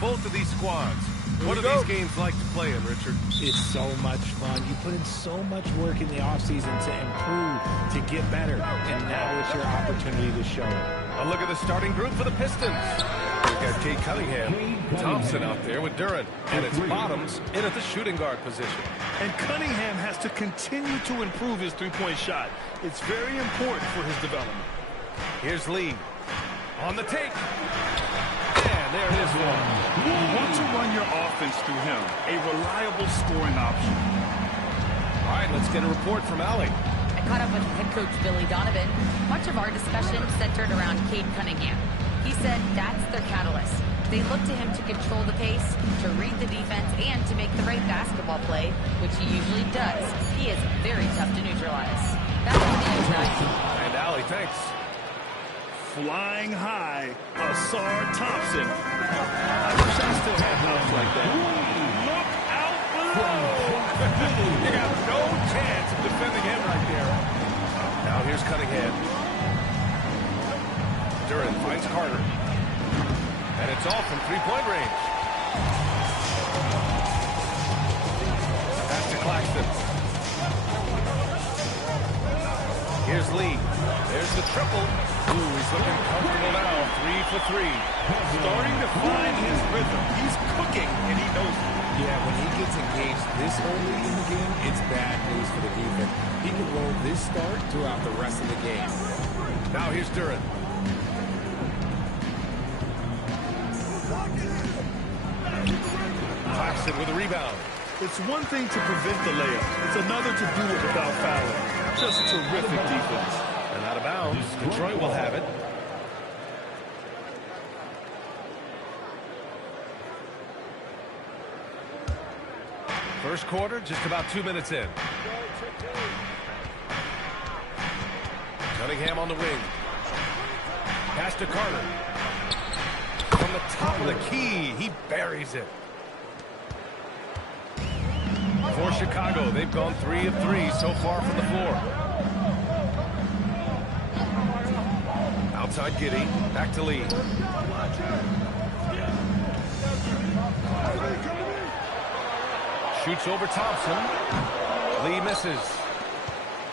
both of these squads. What are these games like to play in, Richard? It's so much fun. You put in so much work in the offseason to improve, to get better, and now it's your opportunity to show it. A look at the starting group for the Pistons. We've got Kate Cunningham, Thompson out there with Duran, and it's Bottoms in at the shooting guard position. And Cunningham has to continue to improve his three-point shot. It's very important for his development. Here's Lee on the take. And there it is one. You want to run your offense through him, a reliable scoring option. All right, let's get a report from Allie. I caught up with head coach Billy Donovan. Much of our discussion centered around Cade Cunningham. He said that's their catalyst. They look to him to control the pace, to read the defense, and to make the right basketball play, which he usually does. He is very tough to neutralize. That's what he is, guys. And Allie, thanks. Flying high, Asar Thompson. I wish I still had help like that. Look out below! You got no chance of defending him right there. Now here's Cunningham. Duran finds Carter. And it's all from three-point range. Pass to Claxton. Here's Lee. There's the triple. Ooh, he's looking comfortable now. 3 for 3. Starting to find his rhythm. He's cooking, and he knows it. Yeah, when he gets engaged this early in the game, it's bad news for the defense. He can roll this start throughout the rest of the game. Now here's Duran. Claxton with a rebound. It's one thing to prevent the layup. It's another to do it without fouling. Just terrific defense. And out of bounds, Detroit will have it. First quarter, just about 2 minutes in. Cunningham on the wing. Pass to Carter. From the top of the key, he buries it. For Chicago, they've gone 3 of 3 so far from the floor. Outside Giddey, back to Lee. Shoots over Thompson. Lee misses.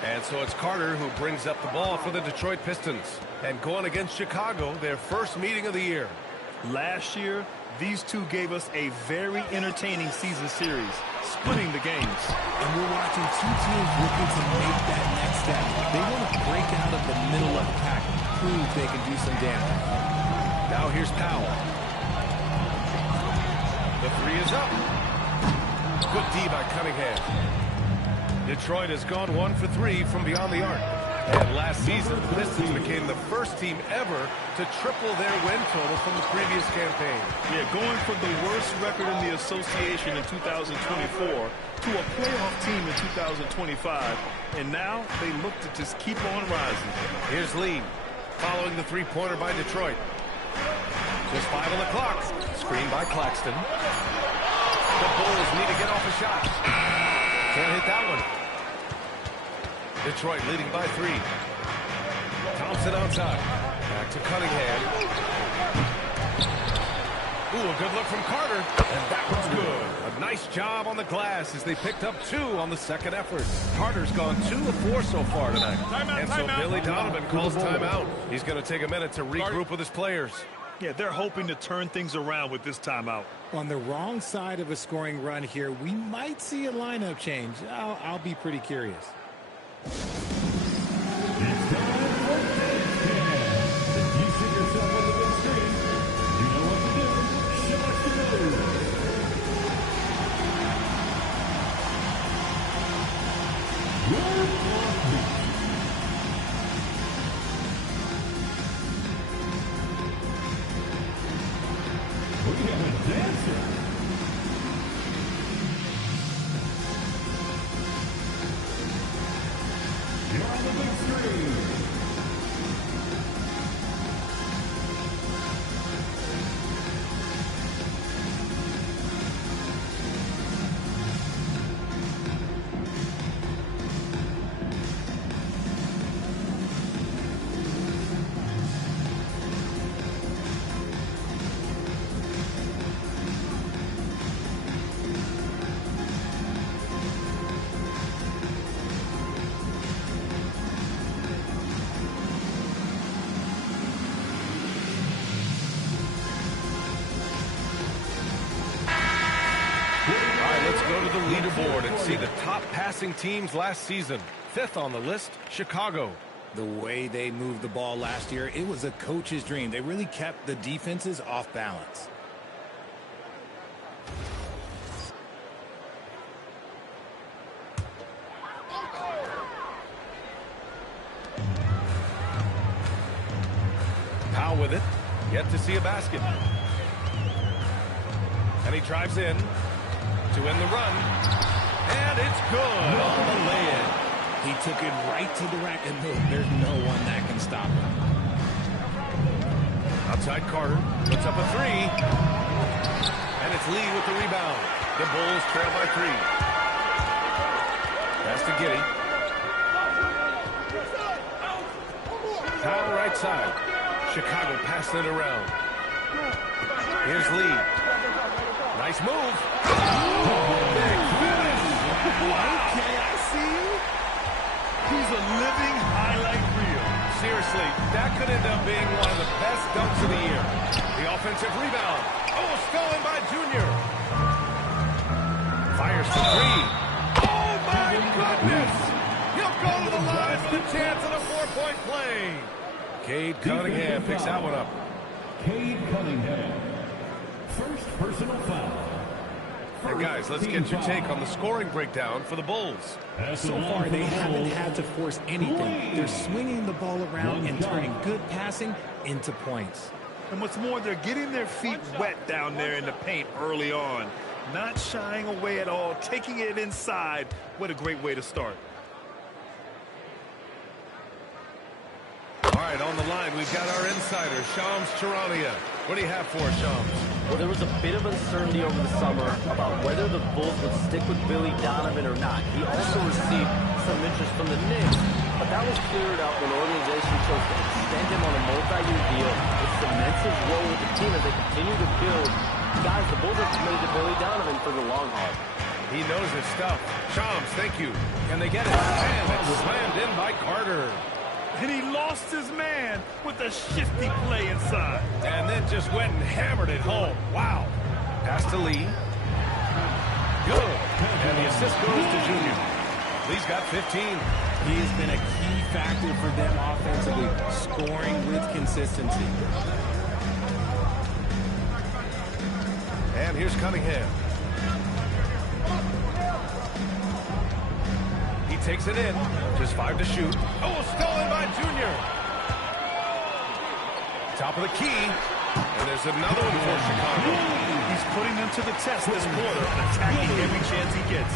And so it's Carter who brings up the ball for the Detroit Pistons. And going against Chicago, their first meeting of the year. Last year, these two gave us a very entertaining season series, splitting the games. And we're watching two teams looking to make that next step. They want to break out of the middle of the pack, prove they can do some damage. Now here's Powell. The three is up. Good D by Cunningham. Detroit has gone 1 for 3 from beyond the arc. And last season, the Pistons became the first team ever to triple their win total from the previous campaign. Yeah, going from the worst record in the association in 2024 to a playoff team in 2025. And now they look to just keep on rising. Here's Lee, following the three-pointer by Detroit. Just 5 on the clock. Screen by Claxton. The Bulls need to get off a shot. Can't hit that one. Detroit leading by 3. Thompson outside. Back to Cunningham. Ooh, a good look from Carter. And that one's good. A nice job on the glass as they picked up 2 on the second effort. Carter's gone 2 of 4 so far tonight. And so Billy Donovan calls timeout. He's going to take a minute to regroup with his players. Yeah, they're hoping to turn things around with this timeout. On the wrong side of a scoring run here, we might see a lineup change. I'll be pretty curious. go to the leaderboard and see the top passing teams last season. 5th on the list, Chicago. The way they moved the ball last year, it was a coach's dream. They really kept the defenses off balance. Powell with it. Yet to see a basket. And he drives in to end the run. And it's good on the lay-in. He took it right to the rack, and there's no one that can stop him. Outside Carter puts up a three. And it's Lee with the rebound. The Bulls trail by 3. Pass to Giddey. Powell right side. Chicago passing it around. Here's Lee. Nice move. Big finish. Okay, I see you. He's a living highlight reel. Seriously, that could end up being one of the best dunks of the year. The offensive rebound. Oh, stolen by Junior. Fires for 3. Oh, my goodness. He'll go to the line with a chance at a 4-point play. Cade Cunningham picks that one up. Cade Cunningham. First personal foul. And guys, let's get your take on the scoring breakdown for the Bulls. So far, they haven't had to force anything. They're swinging the ball around and turning good passing into points. And what's more, they're getting their feet wet down there in the paint early on. Not shying away at all, taking it inside. What a great way to start. All right, on the line, we've got our insider, Shams Charania. What do you have for us, Shams? Well, there was a bit of uncertainty over the summer about whether the Bulls would stick with Billy Donovan or not. He also received some interest from the Knicks, but that was cleared up when the organization chose to extend him on a multi-year deal. It cements his role with the team as they continue to build. Guys, the Bulls are committed to Billy Donovan for the long haul. He knows his stuff. Shams, thank you. Can they get it? And it's slammed in by Carter. And he lost his man with a shifty play inside. And then just went and hammered it home. Wow. Pass to Lee. Good. And the assist goes to Junior. Lee's got 15. He has been a key factor for them offensively, scoring with consistency. And here's Cunningham. He takes it in. Just 5 to shoot. Oh, stolen by Junior. Top of the key. And there's another one for Chicago. He's putting them to the test this quarter, attacking every chance he gets.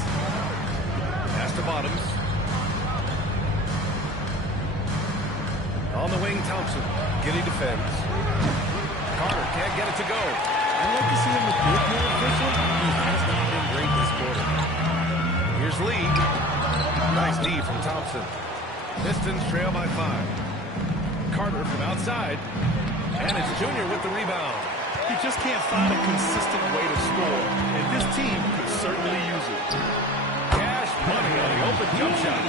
Pass to Bottoms. On the wing, Thompson. Giddey defends. Carter can't get it to go. I'd like to see him a bit more efficient. He has not been great this quarter. Here's Lee. Nice D from Thompson. Pistons trail by 5. Carter from outside. And it's Junior with the rebound. He just can't find a consistent way to score, and this team could certainly use it. Cash money on the open jump shot.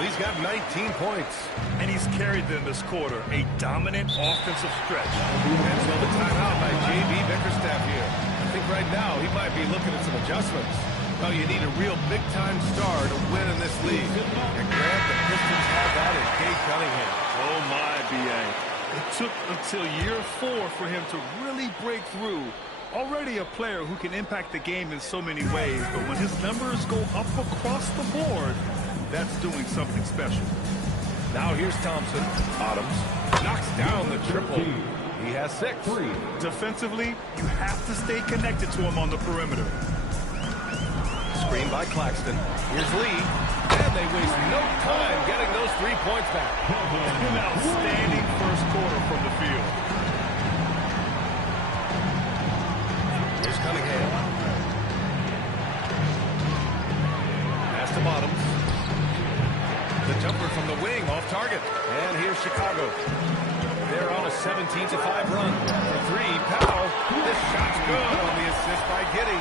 Lee's got 19 points. And he's carried them this quarter, a dominant offensive stretch. And so the timeout by J.B. Bickerstaff here. I think right now he might be looking at some adjustments. Well, you need a real big-time star to win in this league. And Grant, the Pistons have that in Cade Cunningham. Oh, my, B.A. It took until year 4 for him to really break through. Already a player who can impact the game in so many ways, but when his numbers go up across the board, that's doing something special. Now here's Thompson. Bottoms knocks down the triple. He has 6. Defensively, you have to stay connected to him on the perimeter. Screen by Claxton. Here's Lee. And they waste no time getting those 3 points back. An outstanding first quarter from the field. Here's Cunningham. Pass to Bottoms. The jumper from the wing off target. And here's Chicago. They're on a 17-5 run. For 3, Powell. This shot's good on the assist by Giddey.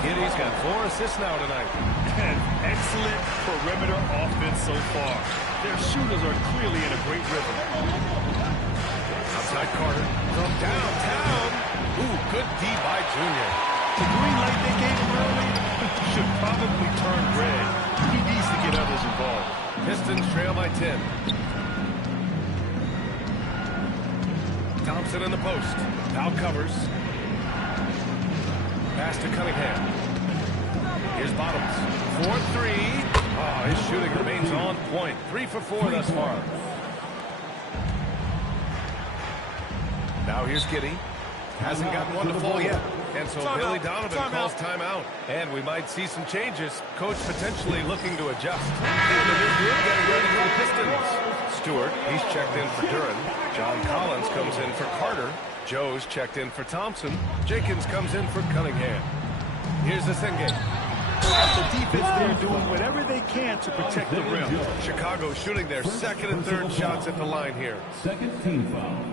Giddey's got 4 assists now tonight. And excellent perimeter offense so far. Their shooters are clearly in a great rhythm. Outside Carter from downtown. Ooh, good D by Junior. The green light they gave him early, should probably turn red. He needs to get others involved. Pistons trail by 10. Thompson in the post. Now covers. Pass to Cunningham. Here's Bottoms. 4-3. Oh, his shooting remains on point. 3 for 4 thus far. Now here's Giddey. Hasn't gotten one to fall yet. And so Billy Donovan calls timeout. And we might see some changes. Coach potentially looking to adjust. And the new group getting ready for the Pistons. Stewart, he's checked in for Duran. John Collins comes in for Carter. Joe's checked in for Thompson. Jenkins comes in for Cunningham. Here's the Senge. The defense there doing whatever they can to protect the rim. Chicago shooting their second and third shots at the line here. Second team foul.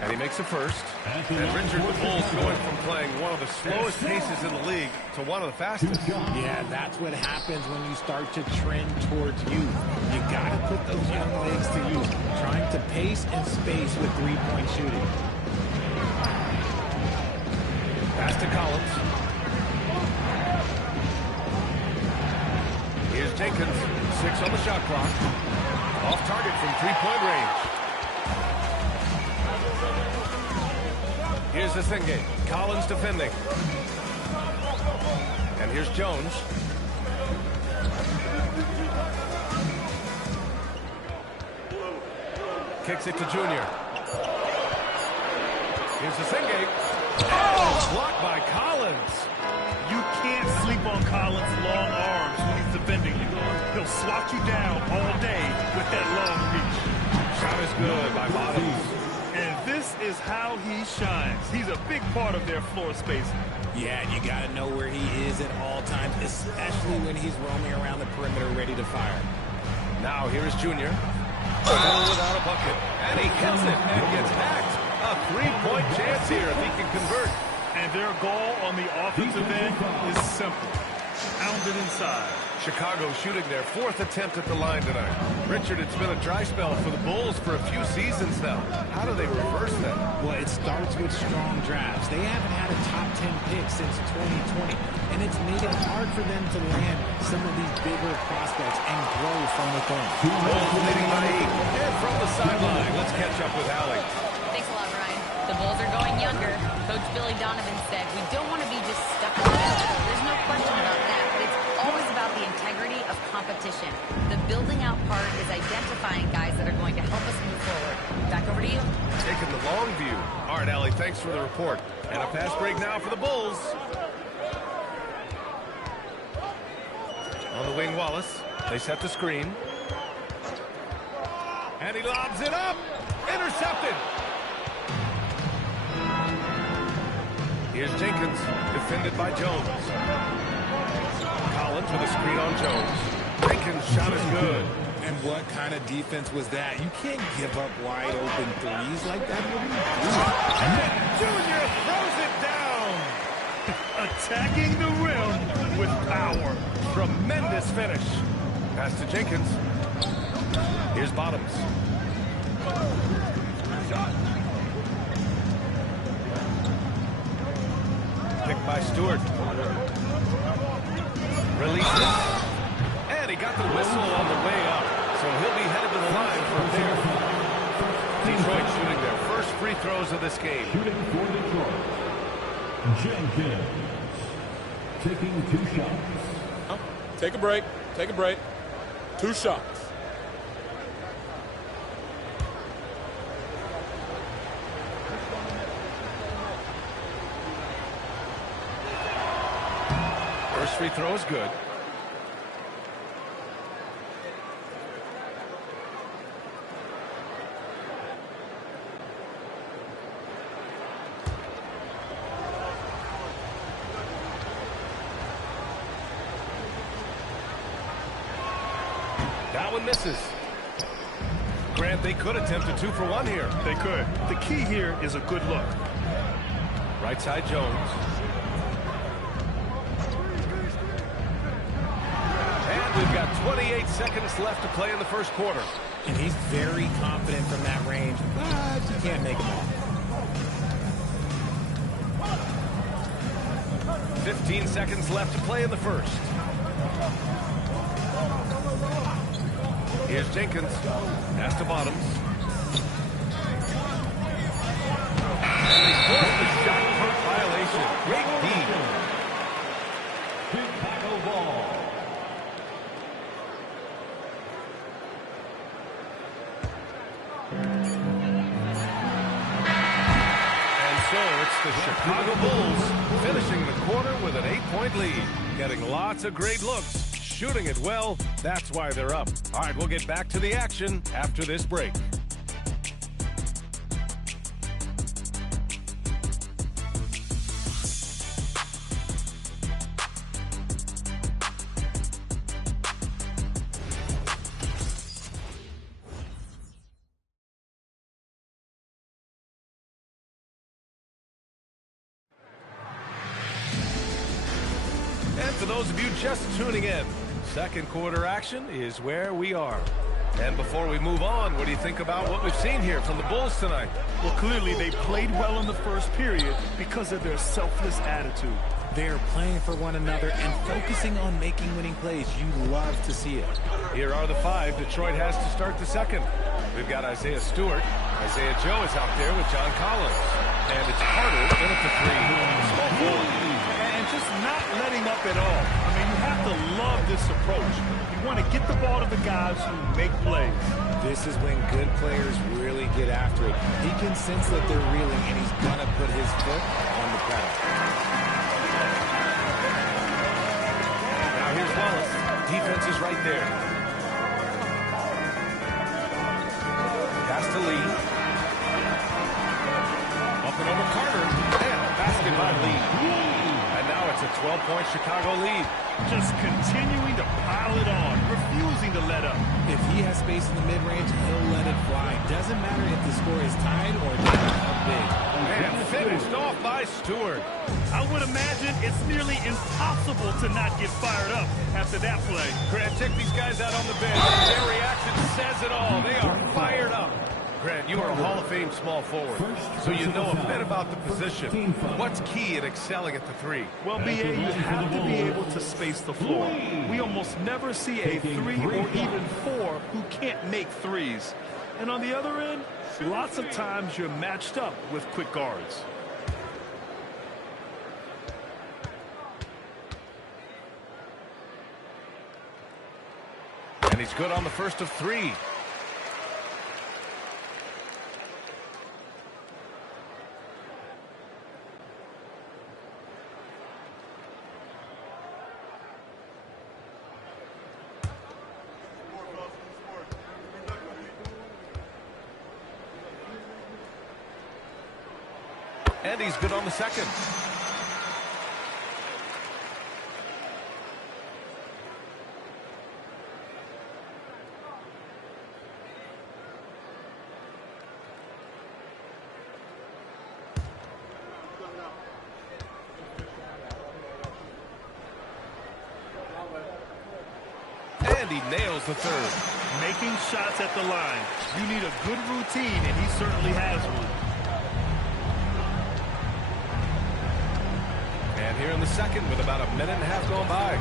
And he makes a first. And Richard, the Bulls going from playing one of the slowest paces in the league to one of the fastest. Yeah, that's what happens when you start to trend towards youth. You got to put those young legs to use, trying to pace and space with three-point shooting. Pass to Collins. Here's Jenkins. 6 on the shot clock. Off target from three-point range. Here's the Senge. Collins defending. And here's Jones. Kicks it to Junior. Here's the Senge. Oh, blocked by Collins. You can't sleep on Collins' long arms when he's defending you. He'll swat you down all day with that long reach. Shot is good by Bottoms. And this is how he shines. He's a big part of their floor spacing. Yeah, you got to know where he is at all times, especially when he's roaming around the perimeter ready to fire. Now here's Junior. Still without a bucket. And he hits it and gets hacked. A three-point chance here if he can convert. And their goal on the offensive end is simple. Pound it inside. Chicago shooting their fourth attempt at the line tonight. Richard, it's been a dry spell for the Bulls for a few seasons now. How do they reverse that? Well, it starts with strong drafts. They haven't had a top 10 pick since 2020, and it's made it hard for them to land some of these bigger prospects and grow from within. Bulls leading by 8. And from the sideline, let's catch up with Allie. Thanks a lot, Ryan. The Bulls are going younger. Coach Billy Donovan said, we don't want to be just stuck in the middle. There's no question about that, but it's always about the integrity of competition. The building out part is identifying guys that are going to help us move forward. Back over to you. Taking the long view. All right, Allie, thanks for the report. And a pass break now for the Bulls. On the wing, Wallace. They set the screen. And he lobs it up. Intercepted. Here's Jenkins, defended by Jones. Collins with a screen on Jones. Jenkins' shot is good. And what kind of defense was that? You can't give up wide open threes like that. What are you doing? Junior throws it down. Attacking the rim with power. Tremendous finish. Pass to Jenkins. Here's Bottoms. Picked by Stewart. Releases. And he got the whistle on the way up. So he'll be headed to the line from there. Detroit shooting their first free throws of this game. Shooting for Detroit. Jenkins. Taking 2 shots. Take a break. Take a break. 2 shots. First free throw is good. That one misses. Grant, they could attempt a 2 for 1 here. They could. The key here is a good look. Right side Jones. And we've got 28 seconds left to play in the first quarter. And he's very confident from that range, but you can't make him all. 15 seconds left to play in the first. Here's Jenkins. Pass to Bottoms. And he forced the shot clock violation. Great D. Chicago ball. And so it's the Chicago Bulls finishing the quarter with an 8-point lead. Getting lots of great looks. Shooting it well. That's why they're up. All right, we'll get back to the action after this break. And for those of you just tuning in, second quarter action is where we are. And before we move on, what do you think about what we've seen here from the Bulls tonight? Well, clearly they played well in the first period because of their selfless attitude. They're playing for one another and focusing on making winning plays. You love to see it. Here are the five Detroit has to start the second. We've got Isaiah Stewart. Isaiah Joe is out there with John Collins. And it's Carter in at the three. Small forward. And just not letting up at all. I mean, you have to love this approach. You want to get the ball to the guys who make plays. This is when good players really get after it. He can sense that they're reeling, and he's going to put his foot on the pedal. Now here's Wallace. Defense is right there. Pass to Lee. Up and over Carter. And a basket by Lee. And now it's a 12-point Chicago lead. Just continuing to pile it on, refusing to let up. If he has space in the mid-range, he'll let it fly. Doesn't matter if the score is tied or down a big. And finished off by Stewart. I would imagine it's nearly impossible to not get fired up after that play. Grant, check these guys out on the bench. Their reaction says it all. They are fired up. Grant, you are a Hall of Fame small forward, so you know a bit about the position. What's key in excelling at the three? Well, B.A., you have to be able to space the floor. We almost never see a 3 or even 4 who can't make threes. And on the other end, lots of times you're matched up with quick guards. And he's good on the first of 3. And he's good on the second. And he nails the third. Making shots at the line. You need a good routine, and he certainly has one. And here in the second with about a minute and a half going by.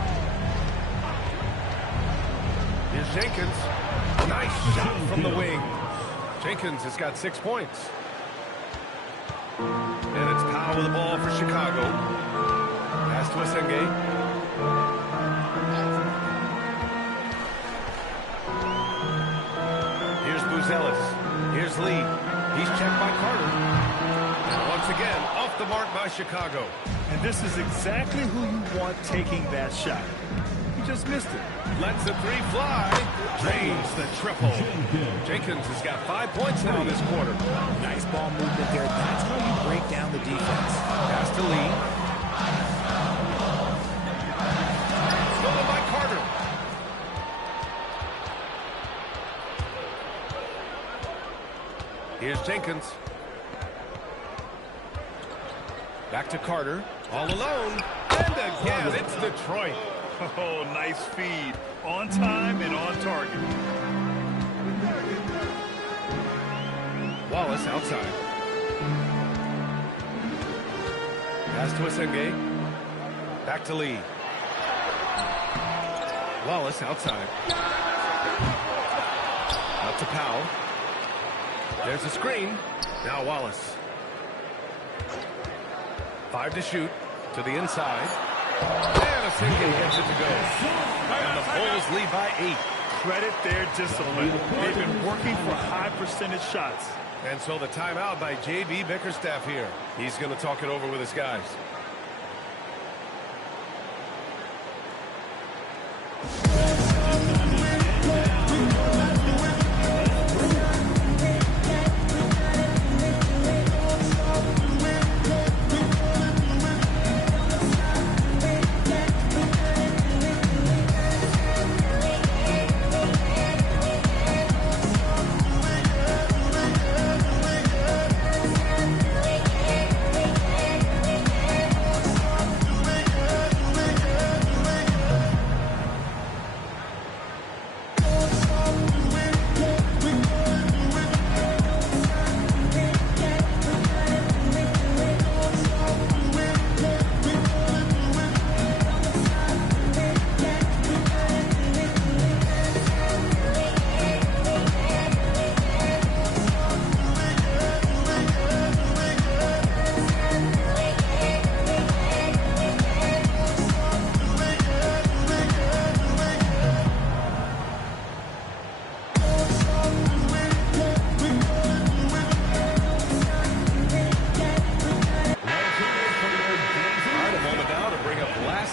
Here's Jenkins. Nice shot from the wing. Jenkins has got 6 points. And it's Powell with the ball for Chicago. Pass to Asenge. Here's Buzelis. Here's Lee. He's checked by Carter. And once again, off the mark by Chicago. And this is exactly who you want taking that shot. He just missed it. Lets the three fly. Drains the triple. Jenkins has got 5 points now this quarter. Nice ball movement there. That's how you break down the defense. Pass to Lee. Stolen by Carter. Here's Jenkins. Back to Carter. All alone. And again, it's Detroit. Oh, nice feed. On time and on target. Wallace outside. Pass to Asenge. Back to Lee. Wallace outside. Out to Powell. There's a screen. Now Wallace. 5 to shoot. To the inside. And a single gets it to go. And the Bulls lead by 8. Credit their discipline. They've been working for high percentage shots. And so the timeout by J.B. Bickerstaff here. He's going to talk it over with his guys.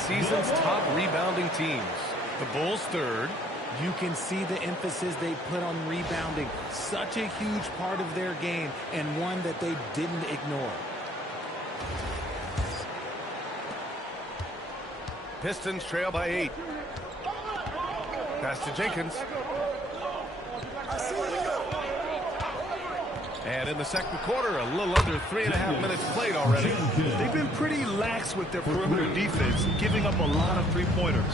Season's top rebounding teams. The Bulls third. You can see the emphasis they put on rebounding. Such a huge part of their game, and one that they didn't ignore. Pistons trail by 8. Pass to Jenkins. And in the second quarter, a little under 3.5 minutes played already. They've been pretty lax with their perimeter defense, giving up a lot of three-pointers.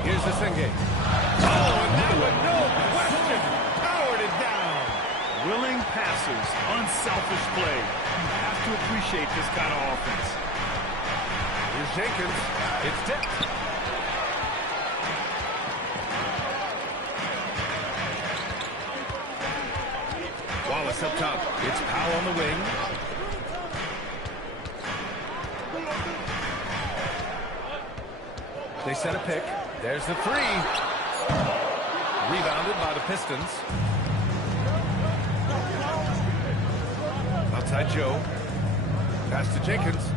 Here's the Senge. Oh, and that one, no question, powered it down. Willing passers, unselfish play. You have to appreciate this kind of offense. Here's Jenkins. It's tipped. Wallace up top. It's Powell on the wing. They set a pick. There's the three. Rebounded by the Pistons. Outside Joe. Pass to Jenkins.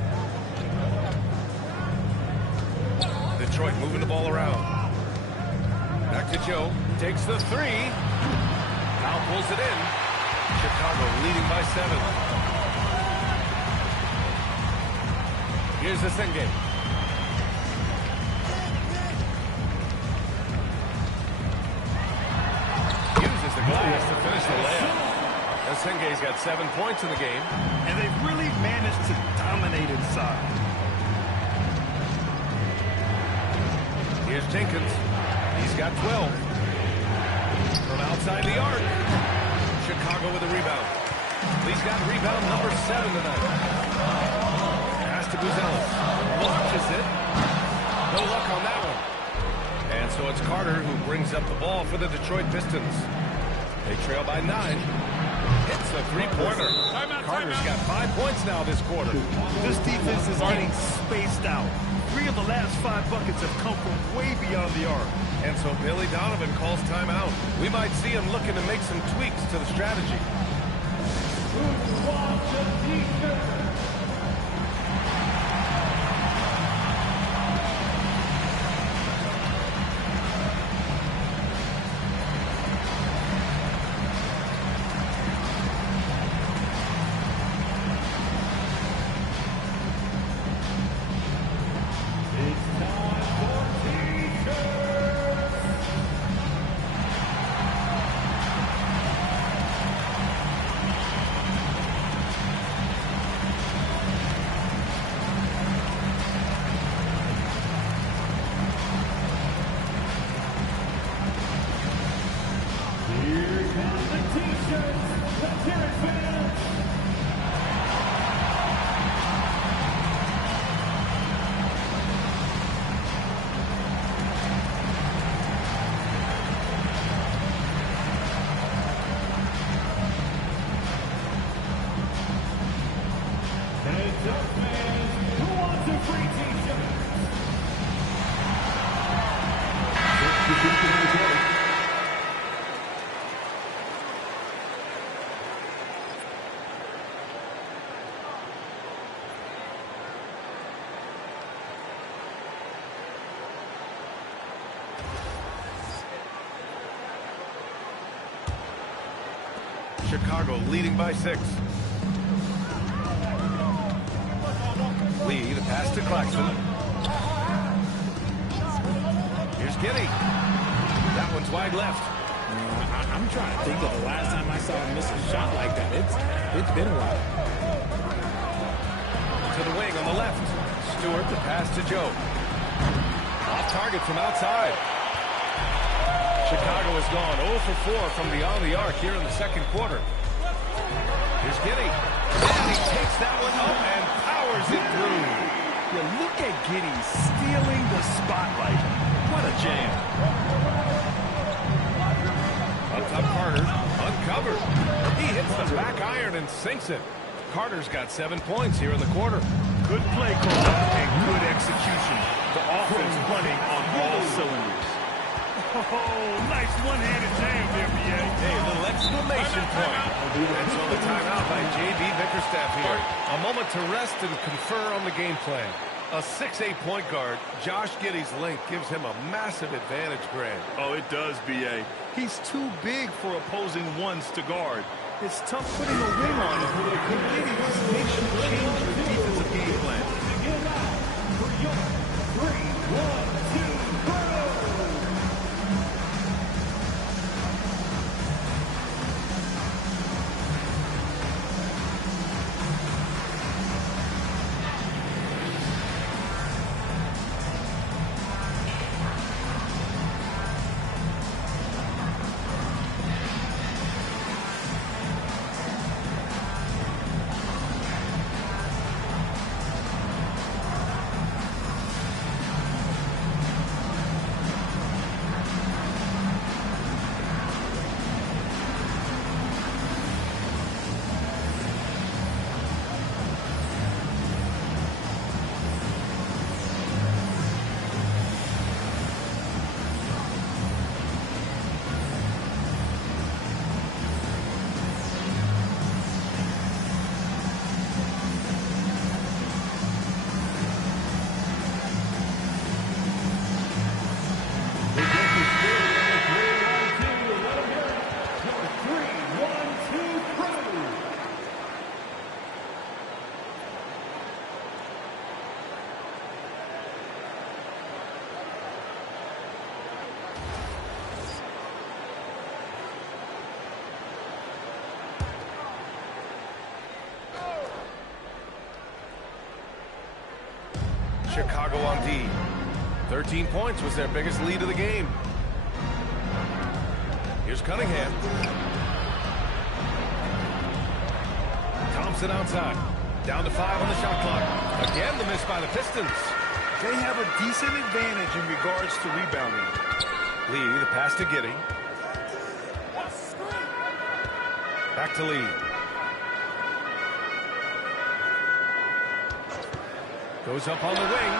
Detroit moving the ball around. Back to Joe. Takes the three. Now pulls it in. Chicago leading by 7. Here's the Senge. Uses the glass to finish the layup. And Senge's got 7 points in the game. And they've really managed to dominate inside. Here's Jenkins. He's got 12. From outside the arc. Chicago with a rebound. He's got rebound number 7 tonight. Pass to Buzelis. Launches it. No luck on that one. And so it's Carter who brings up the ball for the Detroit Pistons. They trail by 9. Hits a three-pointer. Carter's got 5 points now this quarter. This defense is getting spaced out. 3 of the last 5 buckets have come from way beyond the arc. And so Billy Donovan calls timeout. We might see him looking to make some tweaks to the strategy. Chicago leading by 6. Lee, the pass to Claxton. Here's Giddy. That one's wide left. I'm trying to think of the last time I saw him miss a shot like that. It's been a while. To the wing on the left. Stewart, the pass to Joe. Off target from outside. Chicago has gone 0 for 4 from beyond the arc here in the second quarter. Here's Giddy. And he takes that one up and powers it through. Yeah, look at Giddy stealing the spotlight. What a jam. Up top, Carter, uncovered. He hits the back iron and sinks it. Carter's got 7 points here in the quarter. Good play call and good execution. The offense running on all cylinders. Oh, nice one-handed jam there, B.A. Hey, a little exclamation point. And so the timeout by J.B. Bickerstaff here. A moment to rest and confer on the game plan. A 6'8" point guard, Josh Giddey's length gives him a massive advantage, Grant. Oh, it does, B.A. He's too big for opposing ones to guard. It's tough putting a wing on him, but Giddey just makes you change your defensive game plan. For your 3-1-2 Chicago on D. 13 points was their biggest lead of the game. Here's Cunningham. Thompson outside. Down to 5 on the shot clock. Again, the miss by the Pistons. They have a decent advantage in regards to rebounding. Lee, the pass to Giddey. Back to Lee. Goes up on the wing.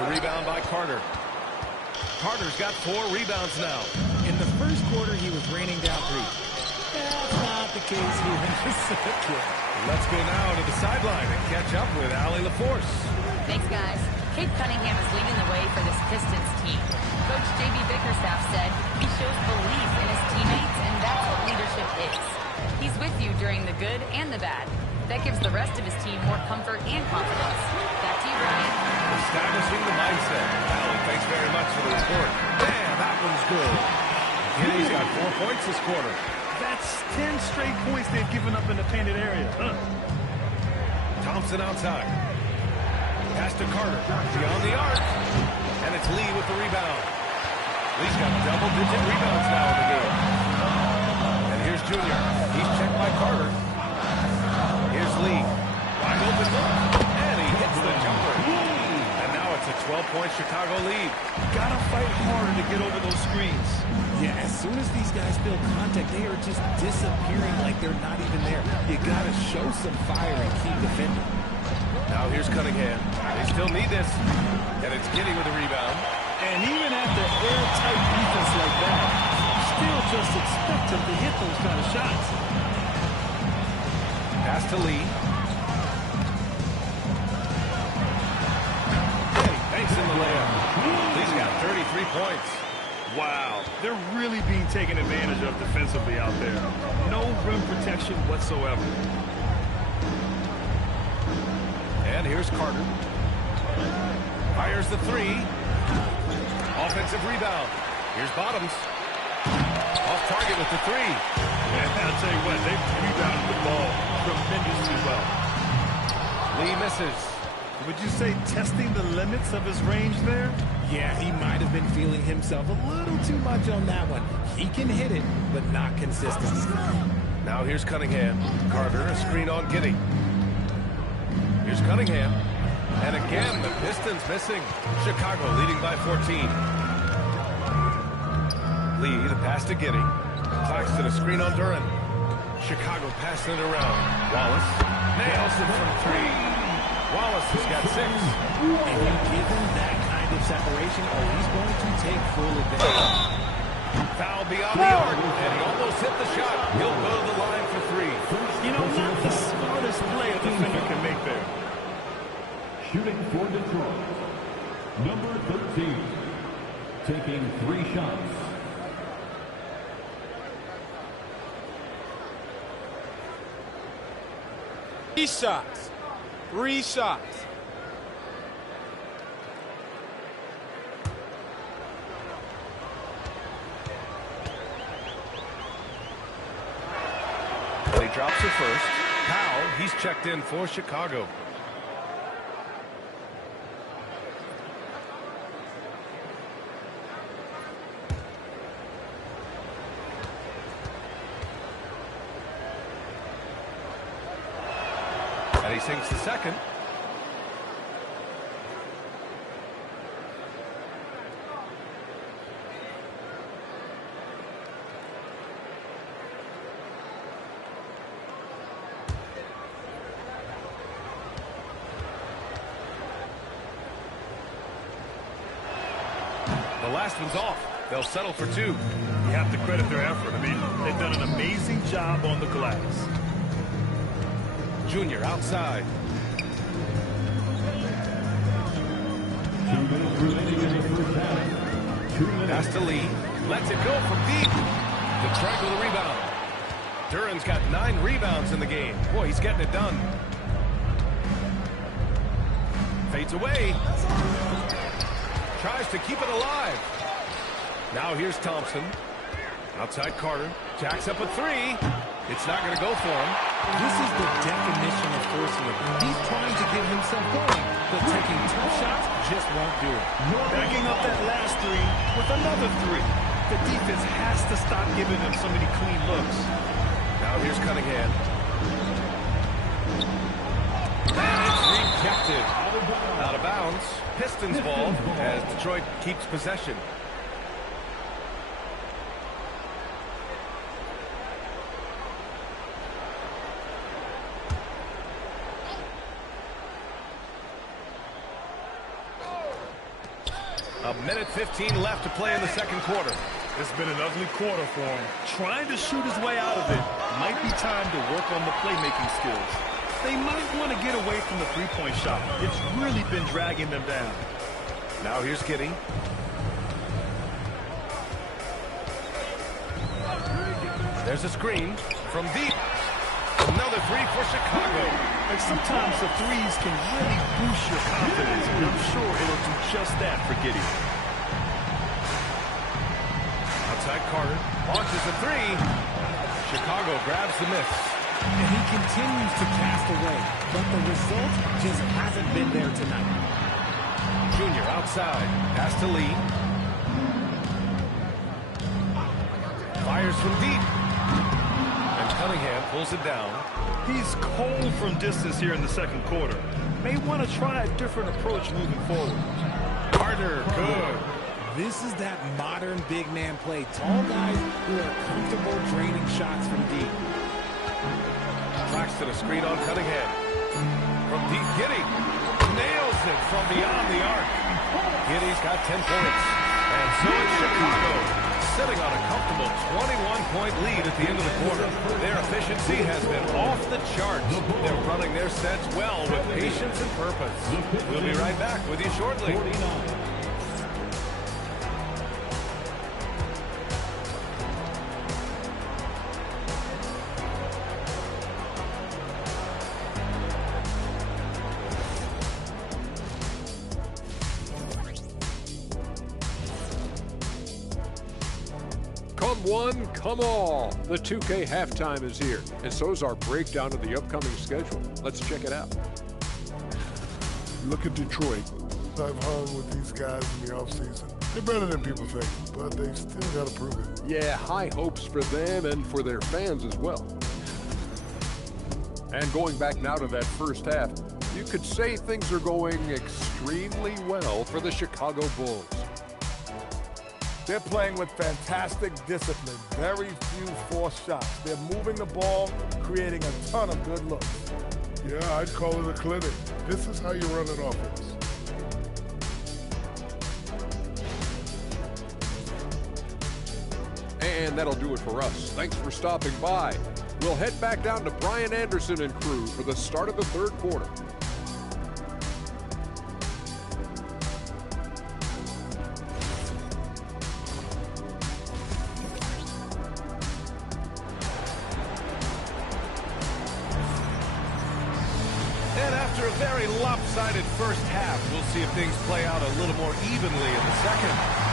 The rebound by Carter. Carter's got 4 rebounds now. In the first quarter, he was raining down 3. That's not the case here in the second. Let's go now to the sideline and catch up with Allie LaForce. Thanks, guys. Cade Cunningham is leading the way for this Pistons team. Coach J.B. Bickerstaff said he shows belief in his teammates, and that's what leadership is. He's with you during the good and the bad. That gives the rest of his team more comfort and confidence. Back to you, Brian. Establishing the mindset. Allie, thanks very much for the report. Man, that one's good. Giddey's got 4 points this quarter. That's 10 straight points they've given up in the painted area. Thompson outside. Pass to Carter. Beyond the arc. And it's Lee with the rebound. Lee's got double-digit rebounds now in the game. And here's Junior. He's checked by Carter. Here's Lee. Wide open look. And he hits the jumper. And now it's a 12-point Chicago lead. Gotta fight harder to get over those screens. Yeah, as soon as these guys feel contact, they are just disappearing like they're not even there. You gotta show some fire and keep defending. Now here's Cunningham. They still need this. And it's Giddey with the rebound. And even after airtight defense like that, you still just expect him to hit those kind of shots. Pass to Lee. And he banks in the layup. Lee's got 33 points. Wow, they're really being taken advantage of defensively out there. No rim protection whatsoever. And here's Carter. Fires the three. Offensive rebound. Here's Bottoms. Off target with the three. Yeah, I'll tell you what, they've rebounded the ball tremendously well. Lee misses. Would you say testing the limits of his range there? Yeah, he might have been feeling himself a little too much on that one. He can hit it, but not consistently. Now here's Cunningham. Carter, a screen on Giddey. Here's Cunningham. And again, the Pistons missing. Chicago leading by 14. Lee, the pass to Giddey. Claxton, a screen on Duran. Chicago passing it around. Wallace nails it from three. Wallace has got 6. If you give him that kind of separation, he's going to take full advantage. Foul beyond the arc, and he almost hit the shot. He'll go to the line for 3. You know, not the smartest play a defender can make there. Shooting for Detroit, number 13, taking 3 shots. Shots. 3 shots. But he drops it first. Powell, he's checked in for Chicago. And he sinks the second. The last one's off. They'll settle for 2. You have to credit their effort. I mean, they've done an amazing job on the glass. Junior outside. 2 minutes remaining in the first half. 2 minutes. Pass to Lee. Lets it go from deep. Detroit with a rebound. Duran's got 9 rebounds in the game. Boy, he's getting it done. Fades away. Tries to keep it alive. Now here's Thompson. Outside Carter. Jacks up a 3. It's not going to go for him. This is the definition of forcing it. He's trying to get himself going, but taking tough shots just won't do it. Backing up that last 3 with another 3. The defense has to stop giving them so many clean looks. Now here's Cunningham. And it's rejected. Out of bounds. Pistons ball as Detroit keeps possession. A minute 15 left to play in the second quarter. It's been an ugly quarter for him. Trying to shoot his way out of it. Might be time to work on the playmaking skills. They might want to get away from the three-point shot. It's really been dragging them down. Now here's Giddey. There's a screen from deep. Another 3 for Chicago. Like sometimes the threes can really boost your confidence, and I'm sure it'll do just that for Giddey. Outside Carter launches a 3. Chicago grabs the miss. And he continues to cast away, but the result just hasn't been there tonight. Junior outside. Pass to Lee. Fires from deep. And Cunningham pulls it down. He's cold from distance here in the second quarter. May want to try a different approach moving forward. Carter, good. This is that modern big man play. Tall guys who are comfortable draining shots from deep. Claxton, a screen on Cunningham. From deep, Giddey nails it from beyond the arc. Giddey's got 10 points. And so is Chicago, sitting on a comfortable 21-point lead at the end of the quarter. Their efficiency has been off the charts. They're running their sets well with patience and purpose. We'll be right back with you shortly. Come one, come all. The 2K halftime is here, and so is our breakdown of the upcoming schedule. Let's check it out. Look at Detroit. I've hung with these guys in the offseason. They're better than people think, but they still got to prove it. Yeah, high hopes for them and for their fans as well. And going back now to that first half, you could say things are going extremely well for the Chicago Bulls. They're playing with fantastic discipline. Very few forced shots. They're moving the ball, creating a ton of good looks. Yeah, I'd call it a clinic. This is how you run an offense. And that'll do it for us. Thanks for stopping by. We'll head back down to Brian Anderson and crew for the start of the third quarter. And after a very lopsided first half, we'll see if things play out a little more evenly in the second.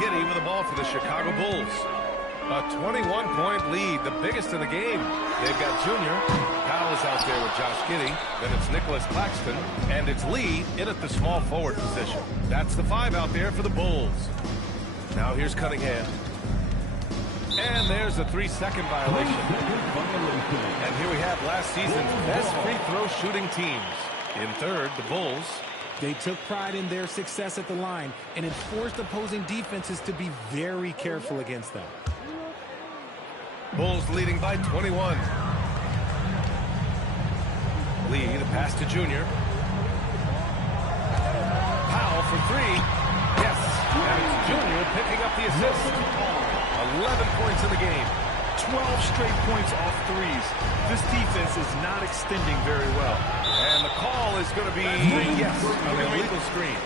Giddy with the ball for the Chicago Bulls. A 21-point lead, the biggest in the game. They've got Junior. Powell's out there with Josh Giddy. Then it's Nicholas Claxton. And it's Lee in at the small forward position. That's the 5 out there for the Bulls. Now here's Cunningham. And there's a 3-second violation. And here we have last season's best free throw shooting teams. In third, the Bulls. They took pride in their success at the line, and it forced opposing defenses to be very careful against them. Bulls leading by 21. Lee, the pass to Junior. Powell for 3. Yes, and it's Junior picking up the assist. 11 points in the game. 12 straight points off threes. This defense is not extending very well. And the call is going to be, yes, an illegal screen.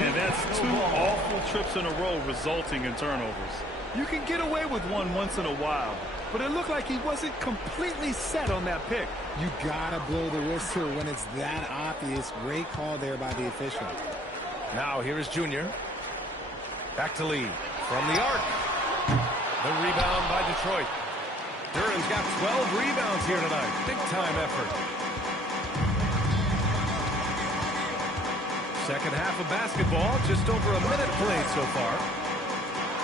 And that's 2 awful trips in a row resulting in turnovers. You can get away with one once in a while, but it looked like he wasn't completely set on that pick. You gotta blow the whistle when it's that obvious. Great call there by the official. Now here is Junior. Back to Lee from the arc. The rebound by Detroit. Duran's got 12 rebounds here tonight. Big time effort. Second half of basketball, just over a minute played so far.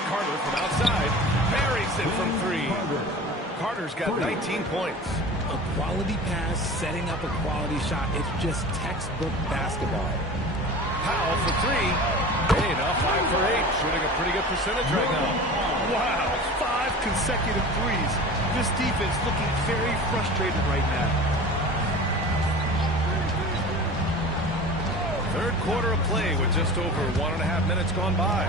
Carter from outside, buries it from 3. Carter's got 19 points. A quality pass, setting up a quality shot. It's just textbook basketball. Powell for 3. Hey, now 5 for 8, shooting a pretty good percentage right now. Wow, 5 consecutive threes. This defense looking very frustrated right now. Third quarter of play with just over 1.5 minutes gone by.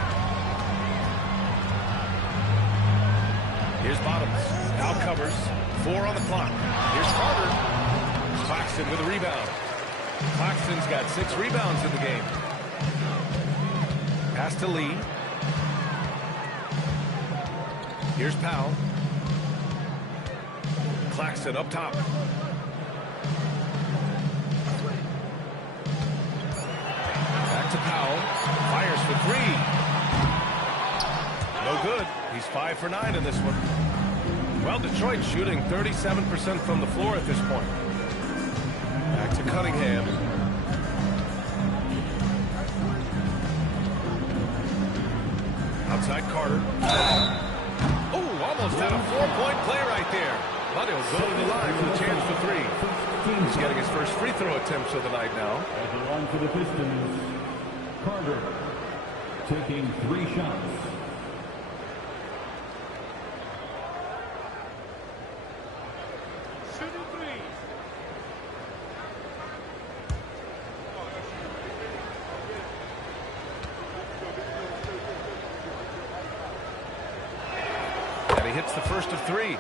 Here's Bottoms. Now covers. 4 on the clock. Here's Carter. Claxton with a rebound. Claxton's got 6 rebounds in the game. Pass to Lee. Here's Powell. Claxton up top. Back to Powell. Fires for 3. No good. He's 5 for 9 in this one. Well, Detroit shooting 37% from the floor at this point. Back to Cunningham. Outside Carter. Oh, almost had a 4-point play right there. But he'll go to the line with a chance for 3. He's getting his first free throw attempts of the night now. At the line for the Pistons, Carter taking 3 shots. And he hits the first of 3.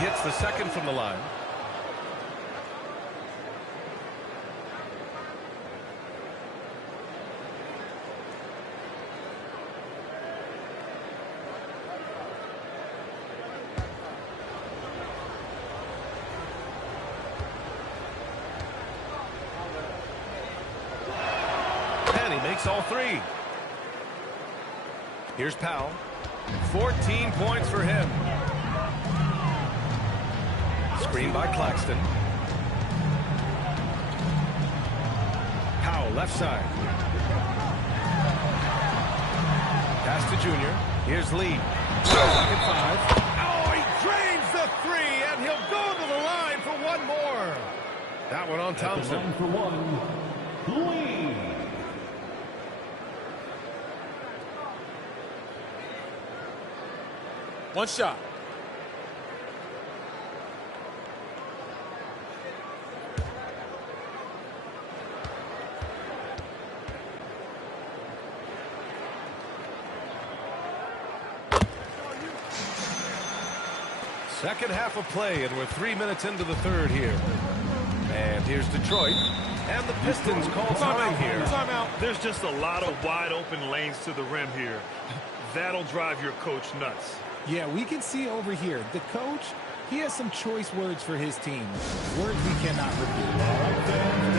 hits the second from the line. And he makes all three. Here's Powell. 14 points for him. Screen by Claxton. Powell, left side. Pass to Junior. Here's Lee. Second 5. Oh, he drains the 3, and he'll go to the line for one more. That one on Thompson. At the line for one, Lee. One shot. Second half of play, and we're 3 minutes into the third here. And here's Detroit. And the Pistons call time here. Timeout. There's just a lot of wide open lanes to the rim here. That'll drive your coach nuts. Yeah, we can see over here, the coach, he has some choice words for his team. Words we cannot repeat.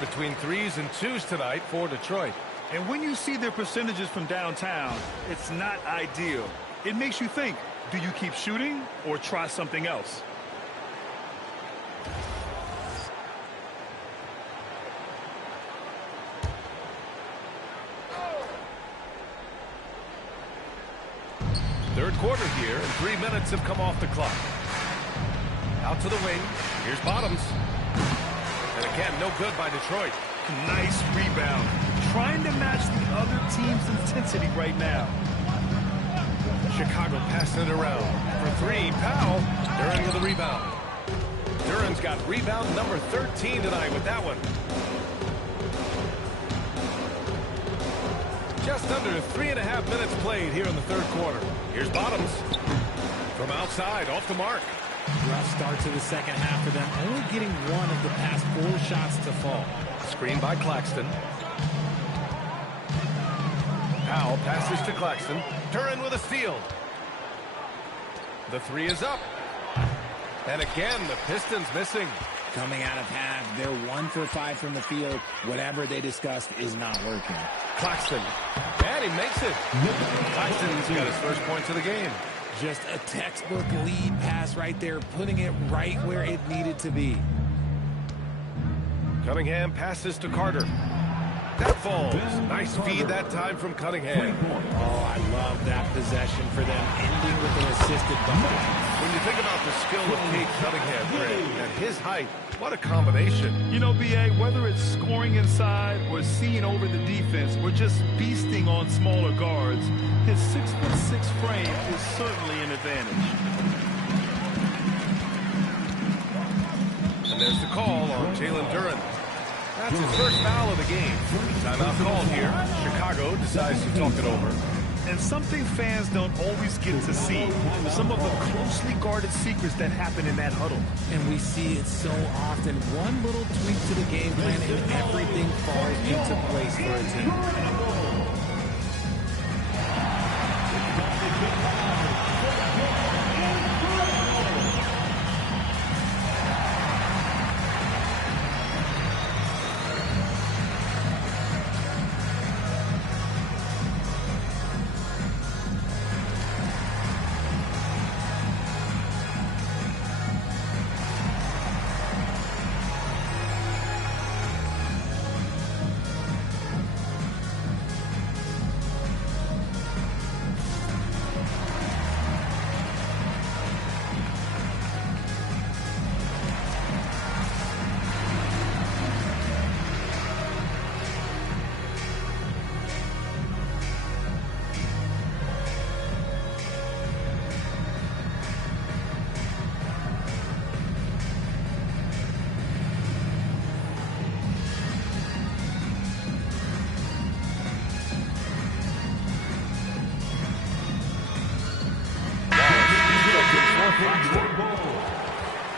Between 3s and 2s tonight for Detroit. And when you see their percentages from downtown, it's not ideal. It makes you think, do you keep shooting or try something else? Third quarter here, and 3 minutes have come off the clock. Out to the wing. Here's Bottoms. And again, no good by Detroit. Nice rebound. Trying to match the other team's intensity right now. Chicago passing it around. For 3, Powell. Duran with the rebound. Duran's got rebound number 13 tonight with that one. Just under 3.5 minutes played here in the third quarter. Here's Bottoms. From outside, off the mark. Rough start to the second half for them, only getting one of the past 4 shots to fall. Screen by Claxton. Powell passes to Claxton. Duran with a steal. The 3 is up. And again, the Pistons missing. Coming out of half, they're 1 for 5 from the field. Whatever they discussed is not working. Claxton. And he makes it. Claxton's got his first points of the game. Just a textbook lead pass right there, putting it right where it needed to be. Cunningham passes to Carter. That falls. Nice feed that time from Cunningham. Oh, I love that possession for them, ending with an assisted bucket. When you think about the skill of Kate Cunningham, Greg, at his height, what a combination. You know, B.A., whether it's scoring inside or seeing over the defense or just feasting on smaller guards, his 6'6" frame is certainly an advantage. And there's the call on Jalen Duran. That's his first foul of the game. Timeout called here. Chicago decides to talk it over. And and something fans don't always get to see. Some of the closely guarded secrets that happen in that huddle. And we see it so often. One little tweak to the game plan and everything falls into place for a team.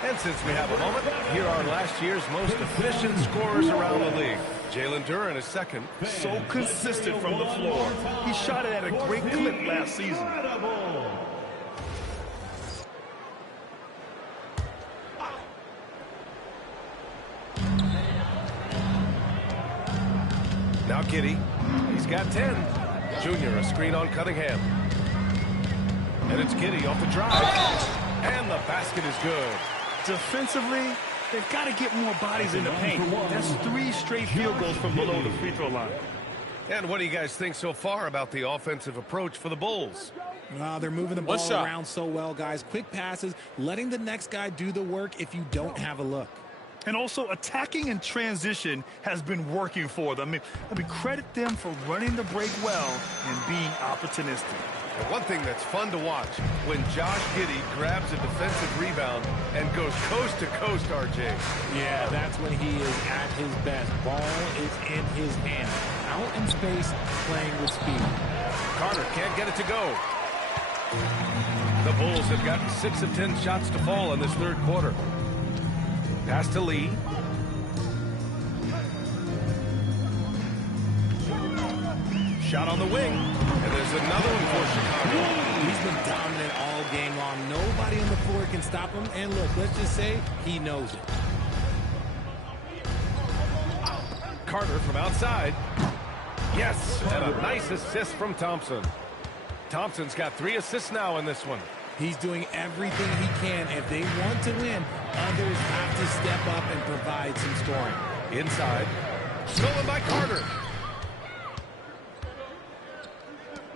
And since we have a moment, here are last year's most efficient scorers around the league. Jalen Duren is second. So consistent from the floor. He shot it at a great clip last season. Now Giddey. He's got 10. Junior, a screen on Cunningham. And it's Giddey off the drive. And the basket is good. Defensively, they've got to get more bodies in the paint. That's 3 straight field goals from below the free throw line. And what do you guys think so far about the offensive approach for the Bulls? They're moving the ball around so well, guys. Quick passes, letting the next guy do the work if you don't have a look. And also, attacking in transition has been working for them. I mean, credit them for running the break well and being opportunistic. And one thing that's fun to watch, when Josh Giddey grabs a defensive rebound and goes coast to coast, RJ. Yeah, that's when he is at his best. Ball is in his hand. Out in space, playing with speed. Carter can't get it to go. The Bulls have gotten 6 of 10 shots to fall in this third quarter. Pass to Lee. Shot on the wing. And there's another one for Chicago. He's been dominant all game long. Nobody on the floor can stop him. And look, let's just say he knows it. Carter from outside. Yes, and a nice assist from Thompson. Thompson's got 3 assists now in this one. He's doing everything he can. If they want to win, others have to step up and provide some scoring. Inside. Stolen by Carter.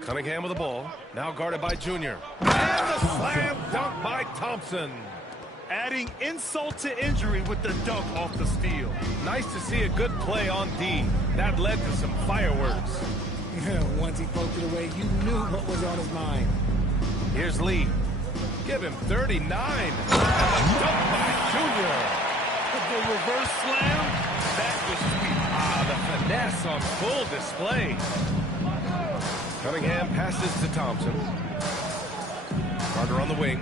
Cunningham with the ball. Now guarded by Junior. And the slam dunk by Thompson. Adding insult to injury with the dunk off the steal. Nice to see a good play on D. That led to some fireworks. Once he poked it away, you knew what was on his mind. Here's Lee. Give him 39. And a dunk by Junior. The reverse slam, that was sweet. The finesse on full display. Cunningham passes to Thompson. Carter on the wing.